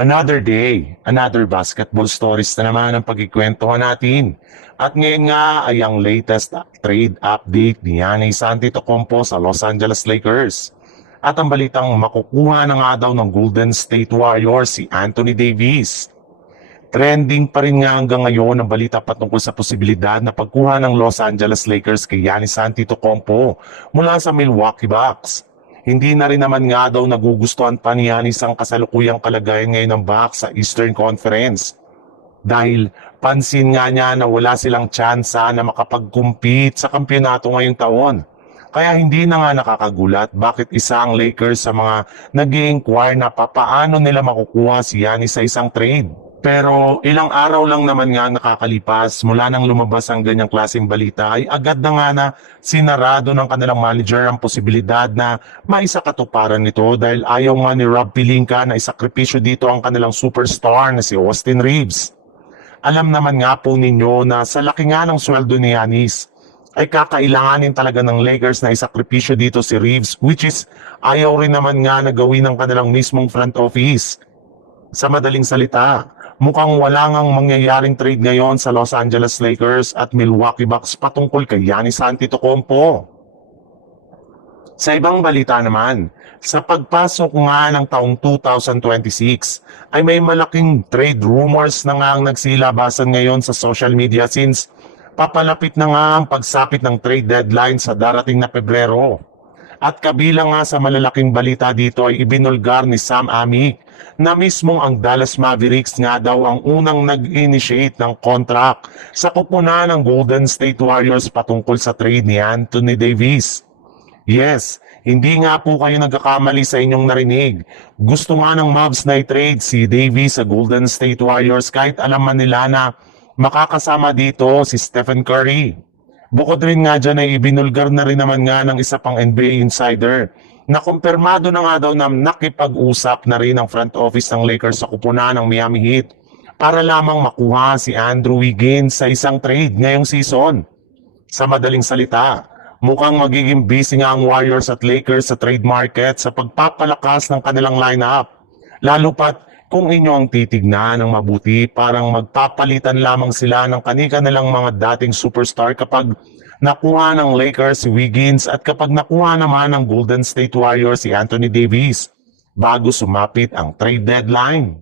Another day, another basketball stories na naman ang pagkikwentuhan natin. At ngayon nga ay ang latest trade update ni Giannis Antetokounmpo sa Los Angeles Lakers. At ang balitang makukuha na nga daw ng Golden State Warriors si Anthony Davis. Trending pa rin nga hanggang ngayon ang balita patungkol sa posibilidad na pagkuha ng Los Angeles Lakers kay Giannis Antetokounmpo mula sa Milwaukee Bucks. Hindi na rin naman nga daw nagugustuhan pa ni Giannis ang kasalukuyang kalagayan ngayon ng Bucks sa Eastern Conference. Dahil pansin nga niya na wala silang tsansa na makapag-compete sa kampyonato ngayong taon. Kaya hindi na nga nakakagulat bakit isang Lakers sa mga nag-i-inquire na papaano nila makukuha si Giannis sa isang trade. Pero ilang araw lang naman nga nakakalipas mula nang lumabas ang ganyang klaseng balita ay agad na nga na sinarado ng kanilang manager ang posibilidad na maisakatuparan nito dahil ayaw nga ni Rob Pelinka na isakripisyo dito ang kanilang superstar na si Austin Reeves. Alam naman nga po ninyo na sa laki nga ng sweldo ni Giannis ay kakailanganin talaga ng Lakers na isakripisyo dito si Reeves, which is ayaw rin naman nga na gawin ng kanilang mismong front office. Sa madaling salita, mukhang wala ngang mangyayaring trade ngayon sa Los Angeles Lakers at Milwaukee Bucks patungkol kay Giannis Antetokounmpo. Sa ibang balita naman, sa pagpasok nga ng taong 2026 ay may malaking trade rumors na nga ang nagsilabasan ngayon sa social media since papalapit na nga ang pagsapit ng trade deadline sa darating na Pebrero. At kabilang nga sa malalaking balita dito ay ibinulgar ni Sam Amick na mismong ang Dallas Mavericks nga daw ang unang nag-initiate ng contract sa kupunan ng Golden State Warriors patungkol sa trade ni Anthony Davis. Yes, hindi nga po kayo nagkakamali sa inyong narinig. Gusto nga ng Mavs na i-trade si Davis sa Golden State Warriors kahit alam man nila na makakasama dito si Stephen Curry. Bukod rin nga dyan ay ibinulgar na rin naman nga ng isa pang NBA insider na kumpirmado na nga daw na nakipag-usap na rin ang front office ng Lakers sa kupunan ng Miami Heat para lamang makuha si Andrew Wiggins sa isang trade ngayong season. Sa madaling salita, mukhang magiging busy nga ang Warriors at Lakers sa trade market sa pagpapalakas ng kanilang lineup. Lalo pat kung inyo ang titignan ng mabuti, parang magpapalitan lamang sila ng kanilang mga dating superstar kapag nakuha ng Lakers si Wiggins at kapag nakuha naman ng Golden State Warriors si Anthony Davis bago sumapit ang trade deadline.